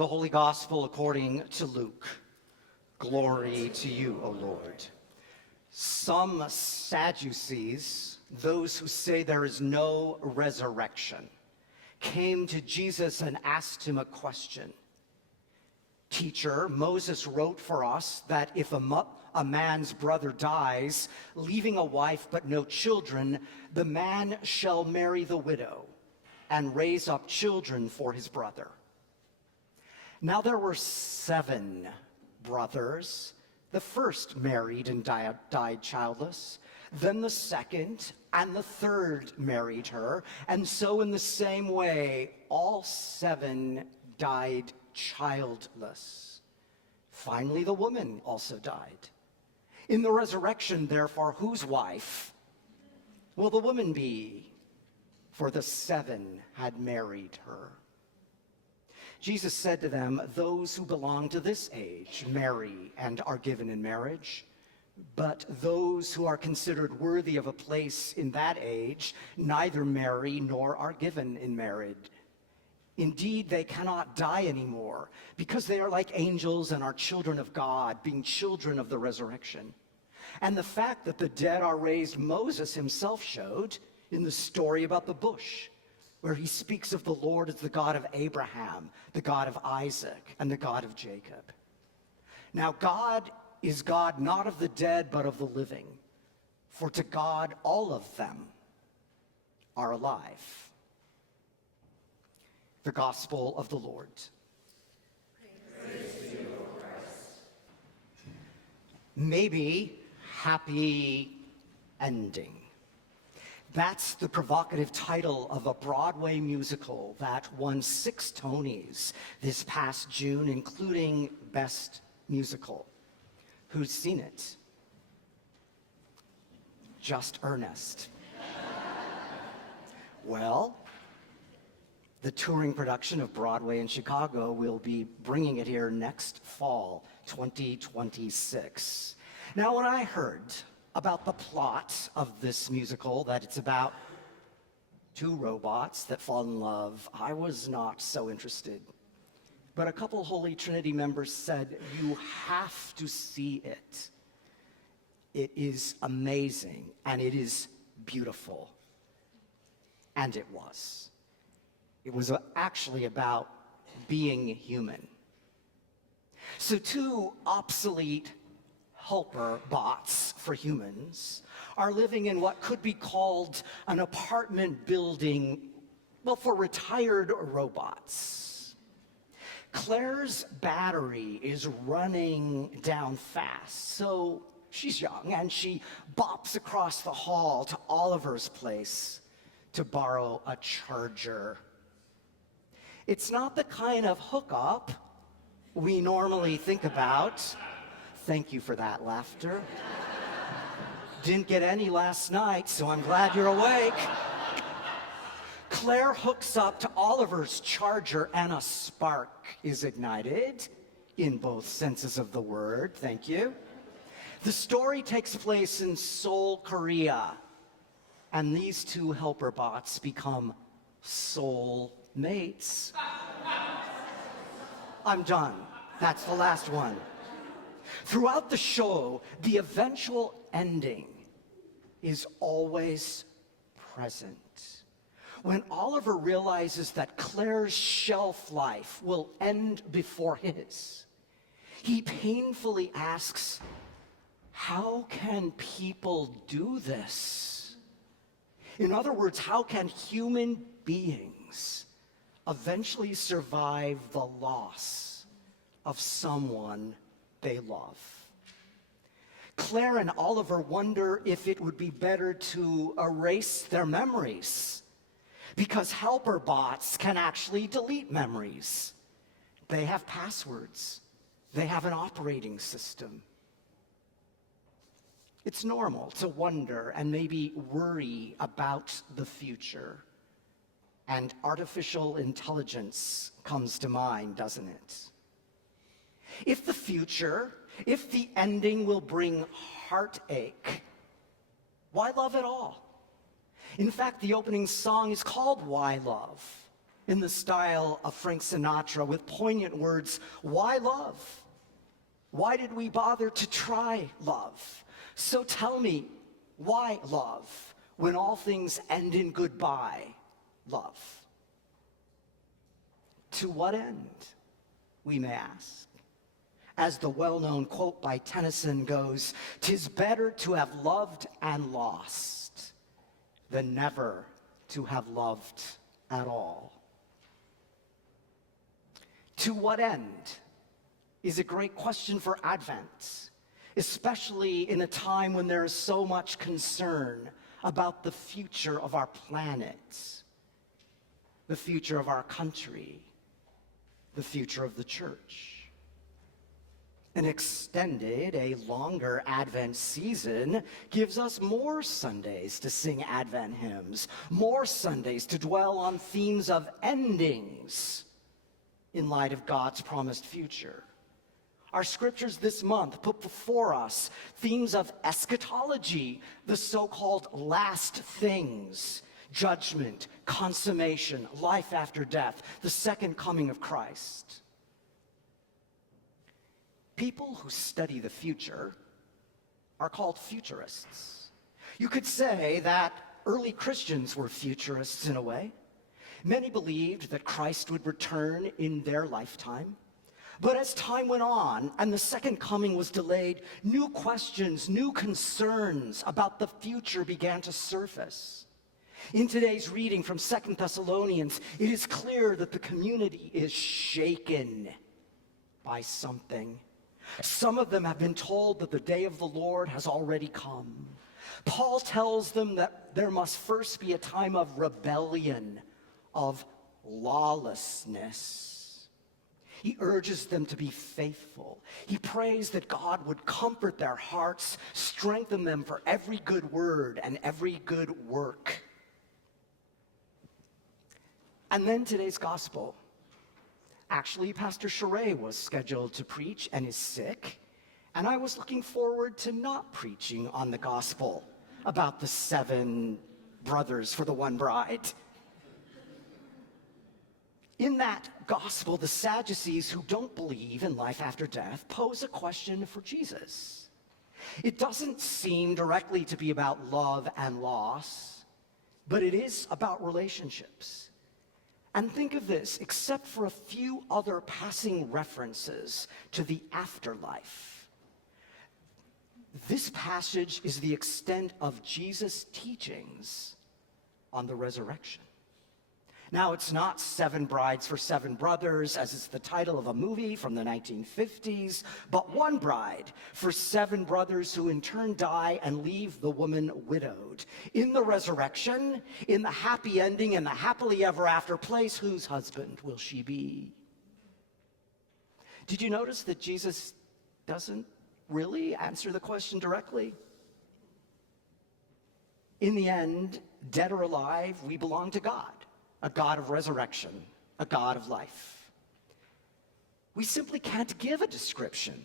The Holy Gospel according to Luke. Glory to you, O Lord. Some Sadducees, those who say there is no resurrection, came to Jesus and asked him a question. Teacher, Moses wrote for us that if a man's brother dies, leaving a wife but no children, the man shall marry the widow and raise up children for his brother. Now there were 7 brothers. The first married and died childless. Then the second and the third married her. And so in the same way, all 7 died childless. Finally, the woman also died. In the resurrection, therefore, whose wife will the woman be? For the 7 had married her. Jesus said to them, those who belong to this age marry and are given in marriage, but those who are considered worthy of a place in that age neither marry nor are given in marriage. Indeed, they cannot die anymore, because they are like angels and are children of God, being children of the resurrection. And the fact that the dead are raised, Moses himself showed in the story about the bush, where he speaks of the Lord as the God of Abraham, the God of Isaac, and the God of Jacob. Now God is God not of the dead, but of the living. For to God all of them are alive. The Gospel of the Lord. Praise to you, O Christ. Maybe happy ending. That's the provocative title of a Broadway musical that won 6 Tonys this past June, including Best Musical. Who's seen it? Just Ernest. Well, the touring production of Broadway in Chicago will be bringing it here next fall, 2026. Now, when I heard about the plot of this musical, that it's about 2 robots that fall in love, I was not so interested. But a couple Holy Trinity members said, you have to see it. It is amazing, and it is beautiful. And it was. It was actually about being human. So 2 obsolete helper bots for humans are living in what could be called an apartment building, well, for retired robots. Claire's battery is running down fast, so she's young, and she bops across the hall to Oliver's place to borrow a charger. It's not the kind of hookup we normally think about. Thank you for that laughter. Didn't get any last night, so I'm glad you're awake. Claire hooks up to Oliver's charger and a spark is ignited, in both senses of the word, thank you. The story takes place in Seoul, Korea, and these 2 helper bots become soul mates. I'm done. That's the last one. Throughout the show, the eventual ending is always present. When Oliver realizes that Claire's shelf life will end before his, he painfully asks, how can people do this? In other words, how can human beings eventually survive the loss of someone they love? Claire and Oliver wonder if it would be better to erase their memories, because helper bots can actually delete memories. They have passwords. They have an operating system. It's normal to wonder and maybe worry about the future. And artificial intelligence comes to mind, doesn't it? If the ending will bring heartache, why love at all? In fact, the opening song is called Why Love? in the style of Frank Sinatra with poignant words, why love? Why did we bother to try love? So tell me, why love when all things end in goodbye, love? To what end, we may ask? As the well-known quote by Tennyson goes, "'Tis better to have loved and lost than never to have loved at all." To what end is a great question for Advent, especially in a time when there is so much concern about the future of our planet, the future of our country, the future of the church. An extended, a longer Advent season gives us more Sundays to sing Advent hymns, more Sundays to dwell on themes of endings in light of God's promised future. Our scriptures this month put before us themes of eschatology, the so-called last things, judgment, consummation, life after death, the second coming of Christ. People who study the future are called futurists. You could say that early Christians were futurists in a way. Many believed that Christ would return in their lifetime. But as time went on and the second coming was delayed, new questions, new concerns about the future began to surface. In today's reading from 2 Thessalonians, it is clear that the community is shaken by something. Some of them have been told that the day of the Lord has already come. Paul tells them that there must first be a time of rebellion, of lawlessness. He urges them to be faithful. He prays that God would comfort their hearts, strengthen them for every good word and every good work. And then today's gospel. Actually, Pastor Sheree was scheduled to preach and is sick, and I was looking forward to not preaching on the gospel about the 7 brothers for the one bride. In that gospel, the Sadducees, who don't believe in life after death, pose a question for Jesus. It doesn't seem directly to be about love and loss, but it is about relationships. And think of this, except for a few other passing references to the afterlife, this passage is the extent of Jesus' teachings on the resurrection. Now, it's not 7 brides for 7 brothers, as is the title of a movie from the 1950s, but one bride for 7 brothers who in turn die and leave the woman widowed. In the resurrection, in the happy ending and the happily ever after place, whose husband will she be? Did you notice that Jesus doesn't really answer the question directly? In the end, dead or alive, we belong to God. A God of resurrection, a God of life. We simply can't give a description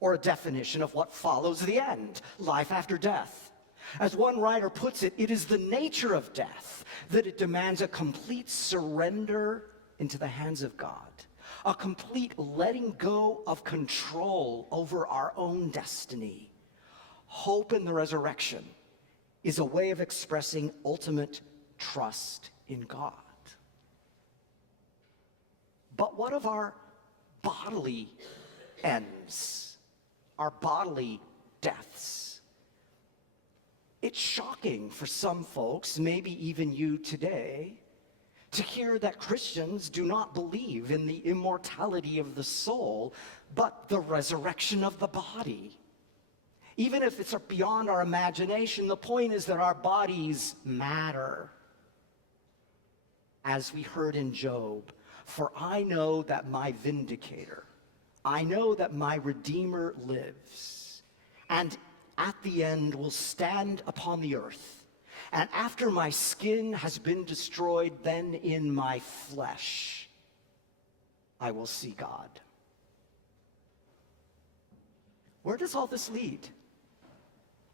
or a definition of what follows the end, life after death. As one writer puts it, it is the nature of death that it demands a complete surrender into the hands of God, a complete letting go of control over our own destiny. Hope in the resurrection is a way of expressing ultimate trust in God. But what of our bodily ends, our bodily deaths? It's shocking for some folks, maybe even you today, to hear that Christians do not believe in the immortality of the soul, but the resurrection of the body. Even if it's beyond our imagination, the point is that our bodies matter. As we heard in Job, for I know that my vindicator, I know that my Redeemer lives, and at the end will stand upon the earth. And after my skin has been destroyed, then in my flesh I will see God. Where does all this lead?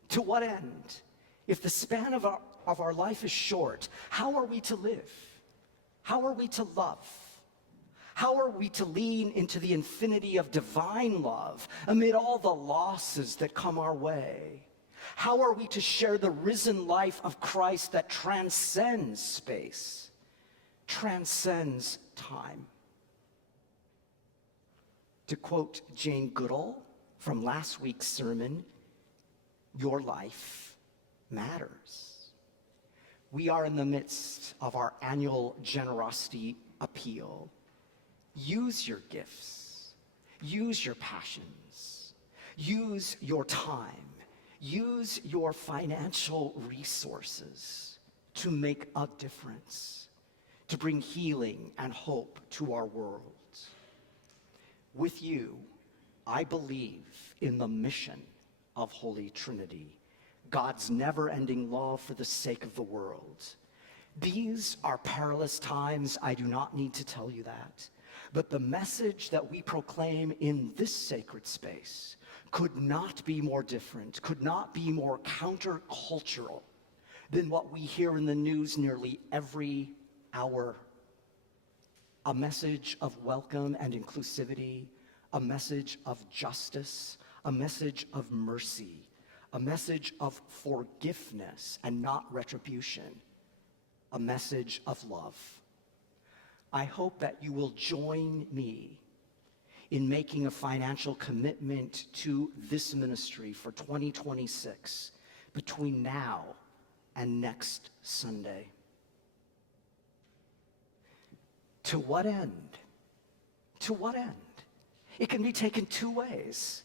To what end? If the span of our life is short, how are we to live? How are we to love? How are we to lean into the infinity of divine love amid all the losses that come our way? How are we to share the risen life of Christ that transcends space, transcends time? To quote Jane Goodall from last week's sermon, your life matters. We are in the midst of our annual generosity appeal. Use your gifts, use your passions, use your time, use your financial resources to make a difference, to bring healing and hope to our world. With you, I believe in the mission of Holy Trinity, God's never-ending love for the sake of the world. These are perilous times, I do not need to tell you that. But the message that we proclaim in this sacred space could not be more different, could not be more countercultural than what we hear in the news nearly every hour. A message of welcome and inclusivity, a message of justice, a message of mercy, a message of forgiveness and not retribution, a message of love. I hope that you will join me in making a financial commitment to this ministry for 2026 between now and next Sunday. To what end? To what end? It can be taken two ways.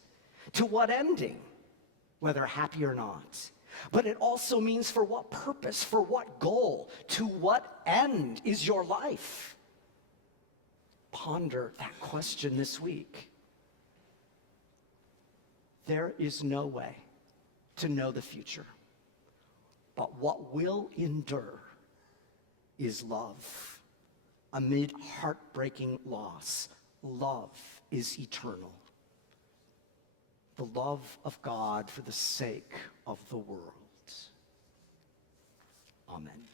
To what ending? Whether happy or not. But it also means for what purpose, for what goal, to what end is your life? Ponder that question this week. There is no way to know the future, but what will endure is love. Amid heartbreaking loss, love is eternal. The love of God for the sake of the world. Amen.